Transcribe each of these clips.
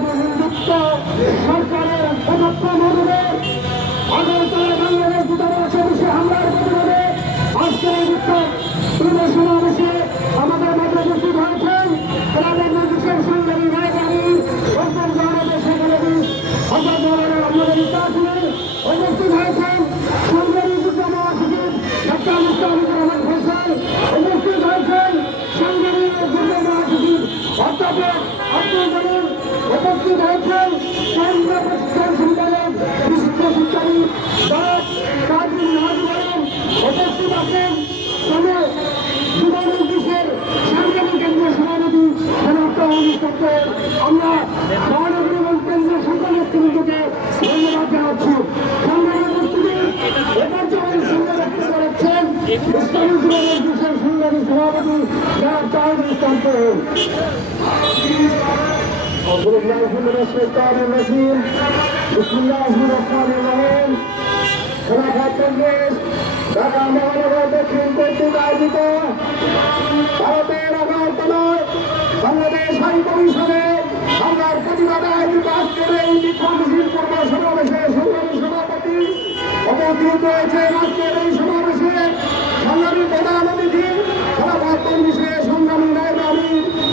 নিযুক্ত সরকারের প্রদত্ত মনোরে আগরতলা বাংলাদেশ দূতাবাস অফিসে হামলার প্রতিবাদে আজকের এই বিক্ষোভ তুলে সমাবেশে আমাদের মাঝে উপস্থিত হয়েছেন ক্লাবের নির্দেশের সংগ্রামী রায়বাড়ি প্রথম জনতা সেখানে হাজার ধরনের আমাদের ইতিহাসের উপস্থিত হয়েছেন সংগ্রামী যুদ্ধ মহাসচিব ডাক্তার মুস্তাফিজুর রহমান ফয়সাল, উপস্থিত হয়েছেন সংগ্রামী যুদ্ধ মহাসচিব অধ্যাপক আব্দুল জলিল, উপস্থিত হয়েছেন কেন্দ্রীয় প্রশিক্ষণ সম্পাদক বিশিষ্ট শিক্ষাবিদ কাজী নাজুল, উপস্থিত আছেন যুব মজলিসের সাংগঠনিক কেন্দ্রীয় সভাপতি আমরা মহানগরী এবং কেন্দ্রীয় সংখ্যা নেতৃবৃন্দকে ধন্যবাদ জানাচ্ছি। সংগ্রামের উপস্থিতি এবার যেমন সঙ্গে ব্যক্ত করেছেন ইসলামী যুব মজলিসের সংগ্রামী সভাপতি জনাব তাহিদ ইসলাম সোহেল। ঢাকা মহানগর দক্ষিণ কর্তৃক আয়োজিত ভারতের আগরতলায় বাংলাদেশ হাই কমিশনে হামলার প্রতিবাদে আয়োজিত আজকের এই বিক্ষোভ মিছিল পূর্ব সমাবেশে সংগ্রামী সভাপতি উপস্থিত রয়েছেন। আজকের এই সমাবেশে সংগ্রামী প্রধান অতিথি খেলাফত মজলিসের সংগ্রামী নায়েবে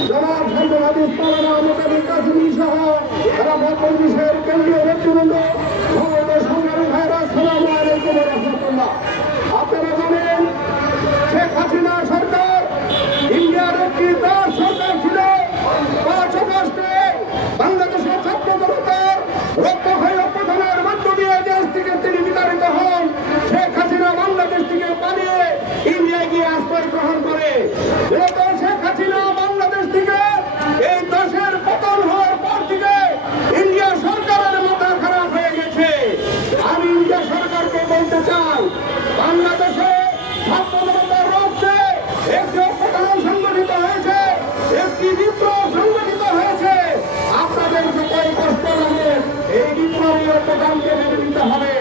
জনাব শামসুল হাদিস মাওলানা মোতামিম কাসেমী সহ খেলাফত মজলিসের কেন্দ্রীয় নেতৃবৃন্দ সমবেত সংগ্রামী ভাইরা, আসসালামু আলাইকুম ওয়া রাহমাতুল্লাহ। আপনারা জানেন শেখ হাসিনা সরকার ইন্ডিয়ার একটি দাস সরকার ছিল। 5 আগস্টে বাংলাদেশের ছাত্র জনতার রক্তক্ষয়ী অভ্যুত্থানের মধ্য দিয়ে দেশ থেকে তিনি বিতাড়িত হন। শেখ হাসিনা বাংলাদেশ থেকে পালিয়ে ইন্ডিয়ায় গিয়ে আশ্রয় গ্রহণ করে। শেখ হাসিনা বাংলাদেশ থেকে এই দেশের পতন হওয়ার পর থেকে ইন্ডিয়া সরকারের মাথা খারাপ হয়ে গেছে। আমি ইন্ডিয়া সরকারকে বলতে চাই, বাংলাদেশে ছাত্র জনতার রক্তে একটি অভ্যুত্থান সংগঠিত হয়েছে, একটি বিপ্লব সংগঠিত হয়েছে। আপনাদের যতই কষ্ট লাগে এই বিপ্লবী অভ্যুত্থানকে মেনে নিতে হবে।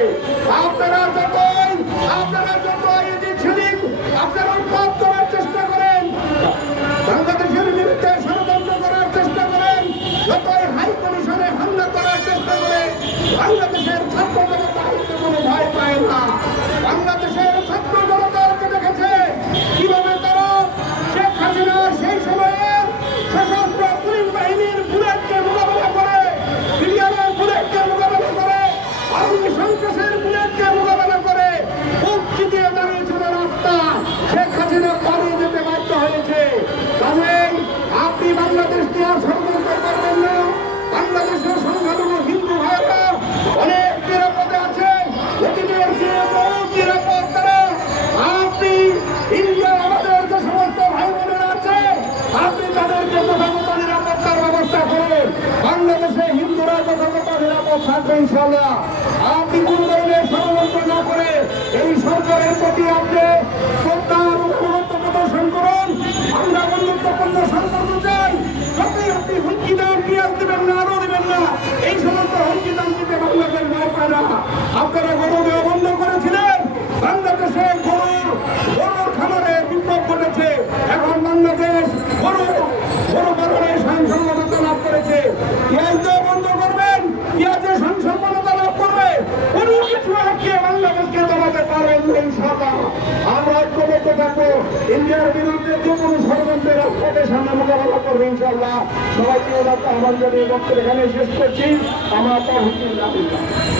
আপনারা যতই এদিক আপনারা উৎখাত করার চেষ্টা করেন, বাংলাদেশের বিরুদ্ধে ষড়যন্ত্র করার চেষ্টা করেন, যতই হাই কমিশনে হামলা করার চেষ্টা করেন, বাংলাদেশের ছাত্র জনতা কোনো ভয় পায় না। বাংলাদেশের ছাত্র জনতাকে দেখেছে কিভাবে তারা শেখ হাসিনার সেই সময়ে সশস্ত্র পুলিশ বাহিনীর বুলেটকে মোকাবেলা করে, বিডিআরের বুলেটকে মোকাবেলা করে, আর্মি সন্ত্রাসের বুলেটকে মোকাবেলা করে বুক চিতিয়ে দাঁড়িয়েছিল রাস্তা। শেখ হাসিনা পালিয়ে যেতে বাধ্য হয়েছে। কাজেই আপনি বাংলাদেশ নিয়ে ষড়যন্ত্র করবেন না। বাংলাদেশের সংখ্যালঘু হিন্দু ভাইরা অনেক নিরাপদে আছে, অতীতের চেয়ে বহু নিরাপদ তারা। আপনি ইন্ডিয়া আমাদের যে সমস্ত ভাই বোনেরা আছে, আপনি তাদেরকে যথাযথ নিরাপত্তার ব্যবস্থা করুন। বাংলাদেশে হিন্দুরা যথাযথ নিরাপদ থাকবে ইনশাআল্লাহ। আপনি কোন ধরনের ষড়যন্ত্র না করে এই সরকারের প্রতি আপনি শ্রদ্ধা এবং অনুগত্য প্রদর্শন করুন। আমরা বন্ধুত্বপূর্ণ সম্পর্ক চাই। যতই আপনি হুমকি দাম পেঁয়াজ দেবেন না, আরো দেবেন না, এই সমস্ত হুমকি দাম দিতে বাংলাদেশ ভয় পায় না। আপনারা গরু দেওয়া বন্ধ করেছিলেন, বাংলাদেশে গরুর খামারে বিপ্লব ঘটেছে। এখন বাংলাদেশ গরু পালনে স্বয়ংসম্পন্নতা লাভ করেছে। পেঁয়াজ দেওয়া বন্ধ করবেন, পেঁয়াজের স্বয়ংসম্পন্নতা লাভ করবে। কোনো কিছু আটকে বাংলাদেশকে দমাতে পারবেন ইনশাআল্লাহ। আমরা ঐক্যবদ্ধ থাকবো। ইন্ডিয়ার বিরুদ্ধে যে কোনো ষড়যন্ত্রের রাস্তাতে সামনে মোকাবেলা করবো ইনশাআল্লাহ। সবাইকে আমার জন্য বক্তব্য এখানে শেষ করছি। আমার